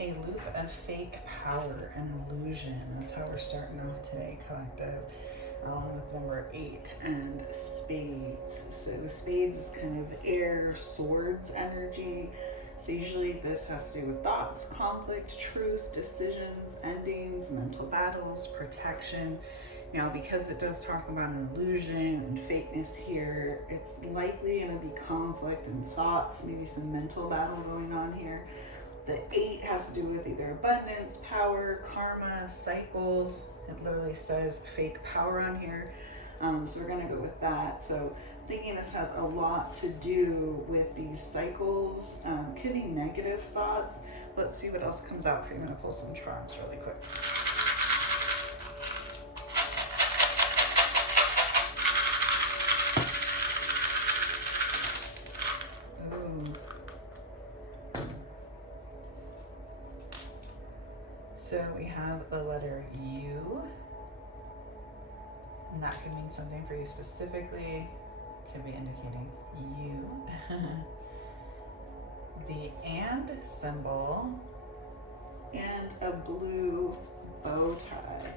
a loop of fake power and illusion. That's how we're starting off today, collective, along with number 8 and spades. So spades is kind of air, swords energy. So usually this has to do with thoughts, conflict, truth, decisions, endings, mental battles, protection. Now, because it does talk about an illusion and fakeness here, it's likely going to be conflict and thoughts, maybe some mental battle going on here. The 8 has to do with either abundance, power, karma, cycles. It literally says fake power on here. So we're going to go with that. So thinking this has a lot to do with these cycles. Could be negative thoughts. Let's see what else comes out for you. I'm going to pull some charms really quick. So we have the letter U, and that could mean something for you specifically. Could be indicating you. The and symbol, and a blue bow tie.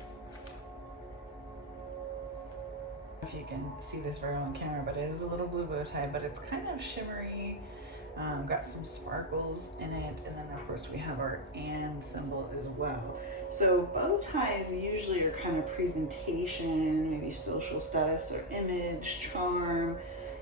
If you can see this very well on camera, but it is a little blue bow tie, but it's kind of shimmery. Got some sparkles in it, and then of course we have our and symbol as well. So bow ties usually are kind of presentation, maybe social status or image, charm,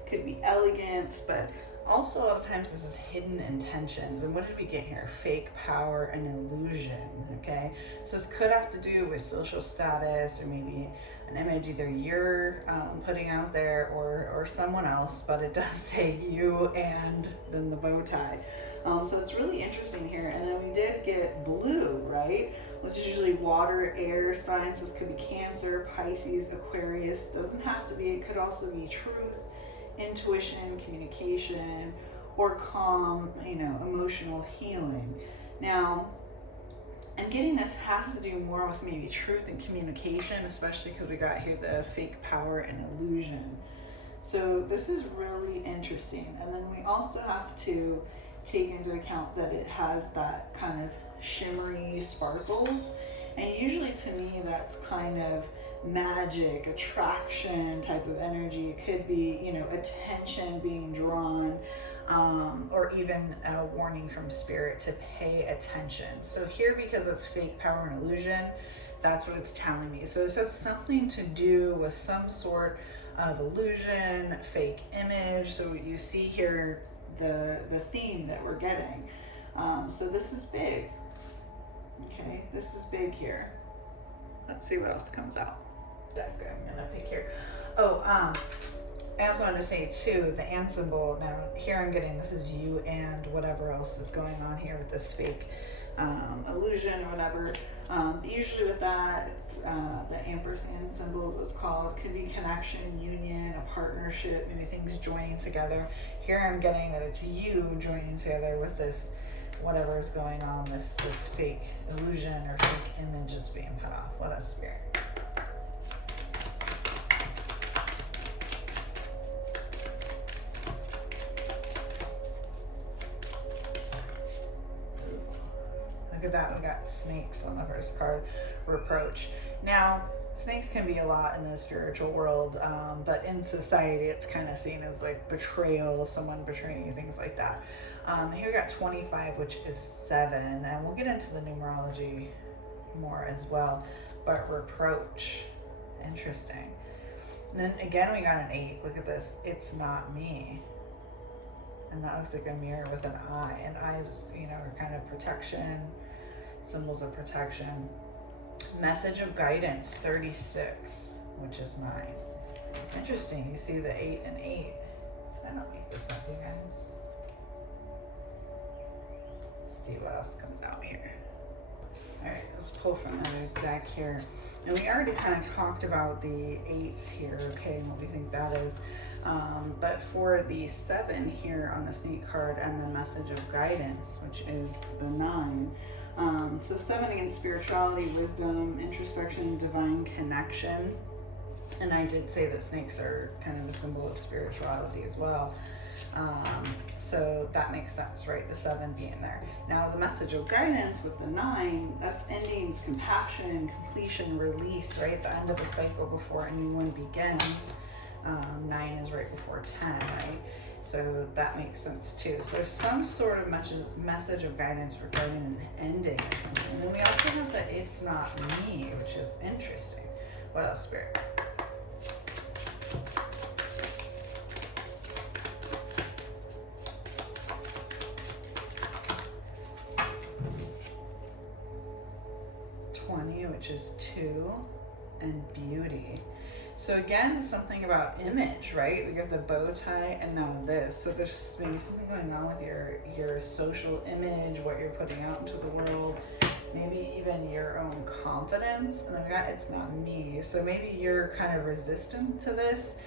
could be elegance, but also a lot of times this is hidden intentions. And what did we get here? Fake power and illusion, okay? So this could have to do with social status, or maybe an image either you're putting out there or someone else, but it does say you and then the bow tie. So it's really interesting here. And then we did get blue, right? Which is usually water, air signs. So this could be Cancer, Pisces, Aquarius. Doesn't have to be. It could also be truth, intuition, communication, or calm, emotional healing. Now, I'm getting this has to do more with maybe truth and communication, especially because we got here the fake power and illusion. So this is really interesting. And then we also have to take into account that it has that kind of shimmery sparkles. And usually to me, that's kind of magic, attraction type of energy. It could be, attention being drawn, or even a warning from spirit to pay attention. So here, because it's fake power and illusion, that's what it's telling me. So this has something to do with some sort of illusion, fake image. So you see here the theme that we're getting. So this is big. Okay, this is big here. Let's see what else comes out. I'm gonna pick here. I also wanted to say too, the and symbol. Now here I'm getting this is you and whatever else is going on here with this fake illusion or whatever. Usually with that, it's the ampersand symbol is what's called. Could be connection, union, a partnership, maybe things joining together. Here I'm getting that it's you joining together with this whatever is going on, this fake illusion or fake image that's being put off. What a spirit. Look at that, we got snakes on the first card, reproach. Now, snakes can be a lot in the spiritual world, but in society, it's kind of seen as like betrayal, someone betraying you, things like that. Here we got 25, which is 7, and we'll get into the numerology more as well, but reproach, interesting. And then again, we got an 8, look at this, it's not me. And that looks like a mirror with an eye, and eyes, are kind of protection, symbols of protection. Message of guidance, 36, which is 9. Interesting, you see the 8 and 8. I don't make this up, you guys. Let's see what else comes out here. All right, let's pull from another deck here. And we already kind of talked about the 8s here, okay, and what we think that is. But for the 7 here on the snake card and the message of guidance, which is the 9. So 7 again, spirituality, wisdom, introspection, divine connection. And I did say that snakes are kind of a symbol of spirituality as well. So that makes sense, right? The 7 being there. Now the message of guidance with the 9, that's endings, compassion, completion, release, right? The end of a cycle before a new one begins. 9 is right before 10, right? So that makes sense too. So there's some sort of message of guidance regarding an ending or something. And then we also have the it's not me, which is interesting. What else, Spirit? Which is 2, and beauty. So again, something about image, right? We got the bow tie and now this. So there's maybe something going on with your social image, what you're putting out into the world, maybe even your own confidence. And then we got it's not me. So maybe you're kind of resistant to this.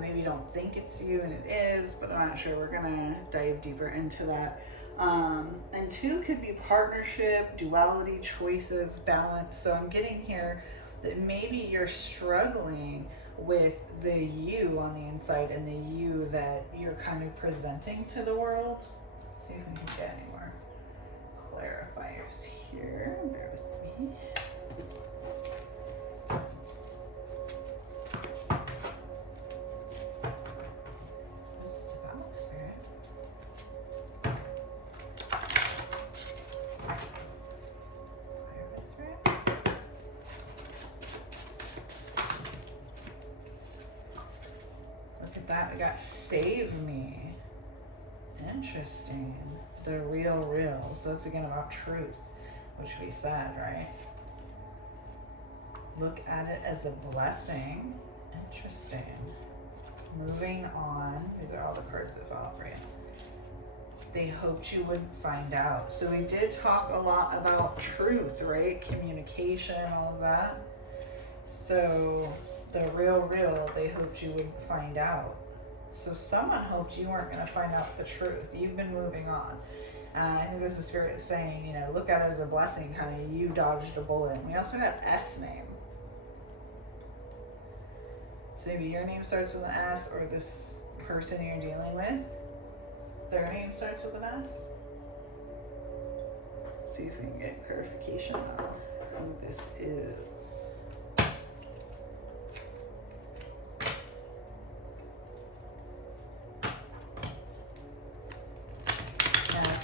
Maybe you don't think it's you and it is, but I'm not sure. We're gonna dive deeper into that. And 2 could be partnership, duality, choices, balance. So I'm getting here that maybe you're struggling with the you on the inside and the you that you're kind of presenting to the world. Let's see if we can get any more clarifiers here. Bear with me. That I got save me. Interesting. The real. So that's again about truth, which we said, right? Look at it as a blessing. Interesting. Moving on. These are all the cards that fell out, right? They hoped you wouldn't find out. So we did talk a lot about truth, right? Communication, all of that. So the real, they hoped you wouldn't find out. So someone hoped you weren't going to find out the truth. You've been moving on. I think this is Spirit saying, look at it as a blessing, kind of you dodged a bullet. We also got S name. So maybe your name starts with an S, or this person you're dealing with, their name starts with an S. Let's see if we can get clarification on who this is.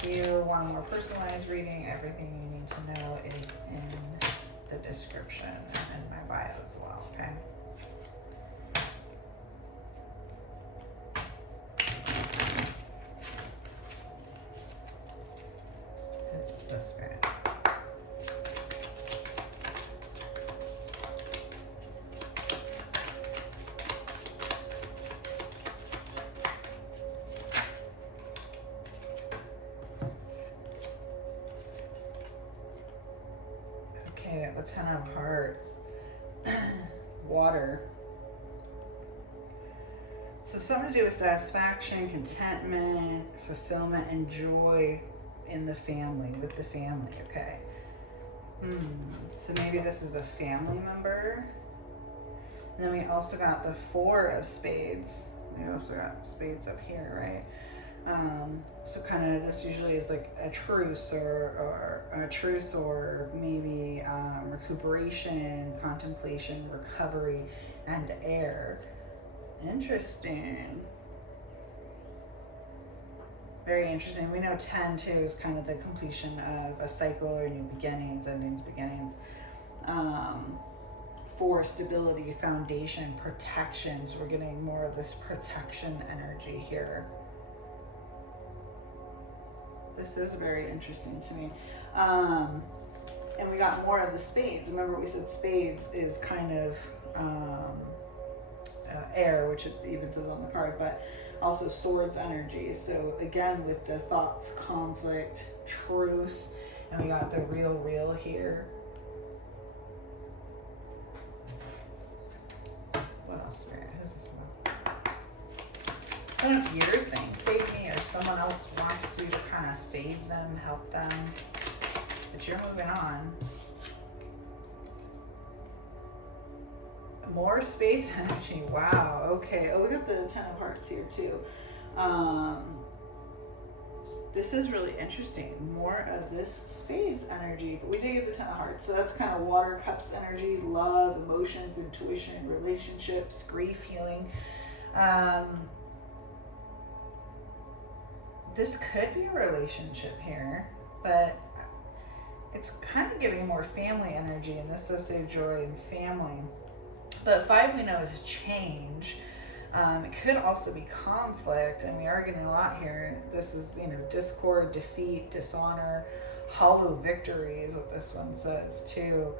If you want a more personalized reading, everything you need to know is in the description and in my bio as well, okay? It's the Spirit. The 10 of Hearts. Water. So something to do with satisfaction, contentment, fulfillment, and joy in the family, with the family, okay? So maybe this is a family member. And then we also got the 4 of Spades. We also got spades up here, right? So kind of this usually is like a truce or maybe recuperation, contemplation, recovery, and air. Interesting. Very interesting. We know 10 too is kind of the completion of a cycle or new beginnings, endings, beginnings. For stability, foundation, protection. So we're getting more of this protection energy here. This is very interesting to me. And we got more of the spades. Remember we said spades is kind of air, which it even says on the card, but also swords energy. So again, with the thoughts, conflict, truth, and we got the real here. What else, Spirit? Who's this one? I don't know if you're saying save me or someone else wants you to kind of save them, help them, but you're moving on. More spades energy. Wow. Okay. Oh, we got the 10 of Hearts here too. This is really interesting. More of this Spades energy, but we did get the Ten of Hearts. So that's kind of water cups energy, love, emotions, intuition, relationships, grief, healing. This could be a relationship here, but it's kind of giving more family energy, and this does say joy and family. But 5 we know is change. It could also be conflict, and we are getting a lot here. This is, discord, defeat, dishonor, hollow victory is what this one says too.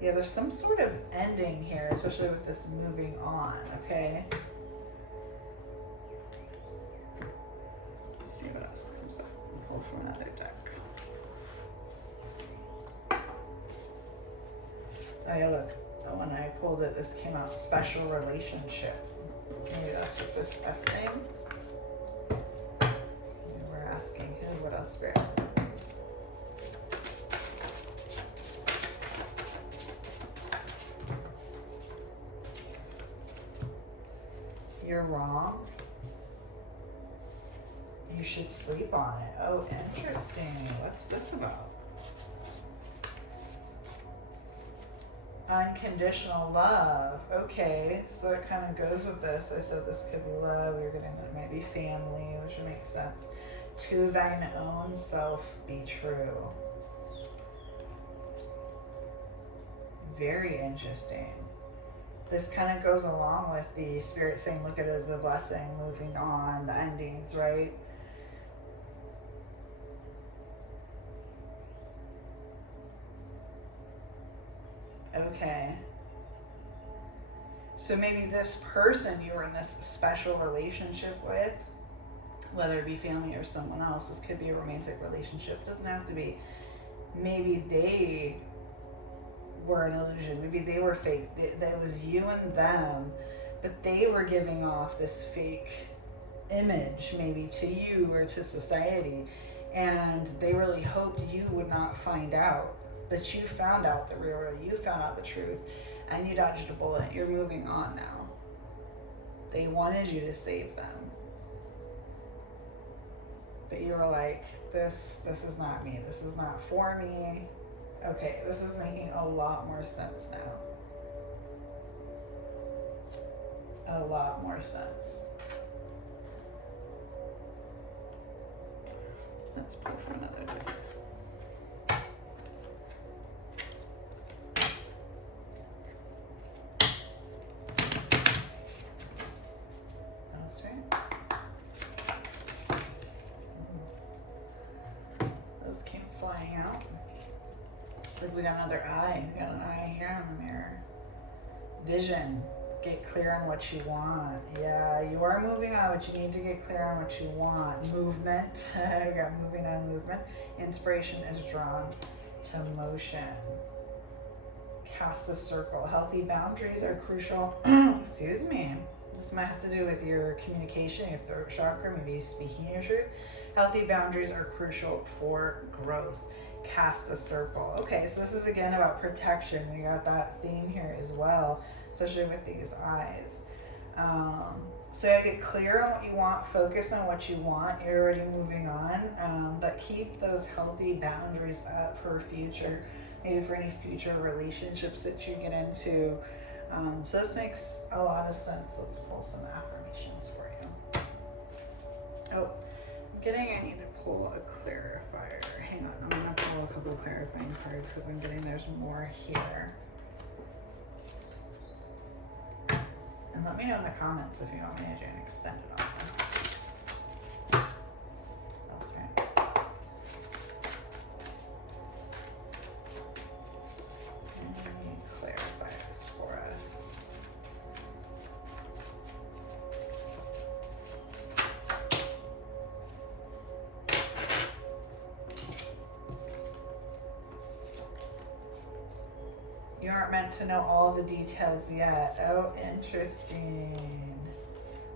Yeah, there's some sort of ending here, especially with this moving on, okay? Let's see what else comes up. We'll pull from another deck. Oh yeah, look. When I pulled it, this came out special relationship. Maybe that's what this S name. We're asking who, what else, Spirit? You're wrong. You should sleep on it. Oh, interesting. What's this about? Unconditional love. Okay, so it kind of goes with this. I said this could be love. You're getting that might be family, which would make sense. To thine own self be true. Very interesting. This kind of goes along with the Spirit saying, look at it as a blessing, moving on, the endings, right? Okay. So maybe this person you were in this special relationship with, whether it be family or someone else, this could be a romantic relationship. It doesn't have to be. Maybe they were an illusion. Maybe they were fake. That was you and them, but they were giving off this fake image, maybe to you or to society, and they really hoped you would not find out. But you found out the real, you found out the truth, and you dodged a bullet. You're moving on now. They wanted you to save them, but you were like, this is not me. This is not for me. Okay, this is making a lot more sense now. A lot more sense. Let's pull for another day. Those came flying out. Like we got another eye. We got an eye here on the mirror. Vision. Get clear on what you want. Yeah, you are moving on, but you need to get clear on what you want. Movement. I got moving on, movement. Inspiration is drawn to motion. Cast a circle. Healthy boundaries are crucial. Excuse me. This might have to do with your communication, your throat chakra, maybe speaking your truth. Healthy boundaries are crucial for growth. Cast a circle. Okay, so this is again about protection. We got that theme here as well, especially with these eyes. So get clear on what you want, focus on what you want. You're already moving on, but keep those healthy boundaries up for future, maybe for any future relationships that you get into. So this makes a lot of sense. Let's pull some affirmations for you. Oh, I'm getting, I need to pull a clarifier. Hang on, I'm gonna pull a couple of clarifying cards because I'm getting there's more here. And let me know in the comments if you want me to do an extended on this. That's right. Any clarifiers for us? You aren't meant to know all the details yet. Oh, interesting.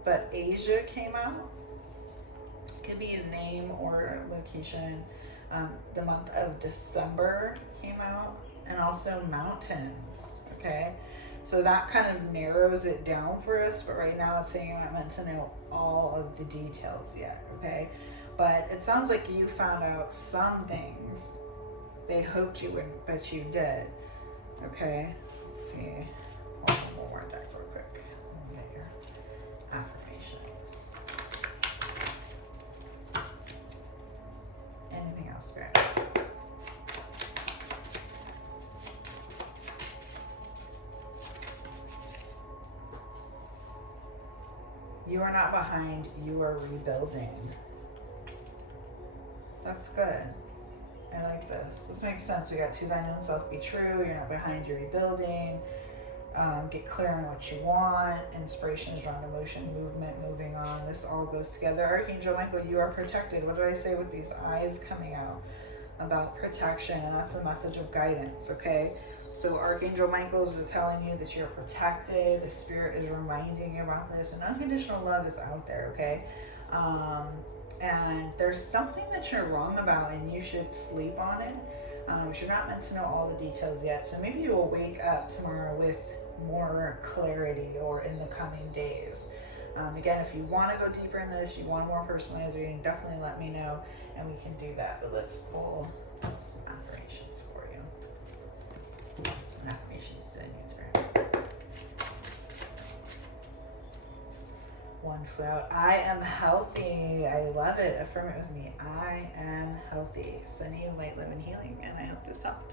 But Asia came out. Could be a name or location. The month of December came out. And also mountains, okay? So that kind of narrows it down for us, but right now it's saying you're not meant to know all of the details yet, okay? But it sounds like you found out some things they hoped you wouldn't, but you did, okay? Let's see, one more deck real quick. Let me get your affirmations. Anything else, Spirit? You are not behind, you are rebuilding. That's good. I like this. This makes sense. We got to thine own self be true. You're not behind, you're rebuilding. Get clear on what you want. Inspiration is around emotion, movement, moving on. This all goes together. Archangel Michael, you are protected. What did I say with these eyes coming out? About protection, and that's the message of guidance, okay? So Archangel Michael's telling you that you're protected. The Spirit is reminding you about this. And unconditional love is out there, okay? And there's something that you're wrong about and you should sleep on it. But you're not meant to know all the details yet. So maybe you will wake up tomorrow with more clarity or in the coming days. Again, if you want to go deeper in this, you want a more personalized reading, definitely let me know and we can do that. But let's pull some affirmations for you. Affirmations to the new Spirit. One flew out. I am healthy. I love it. Affirm it with me. I am healthy. Sending you light, love, and healing, and I hope this helped.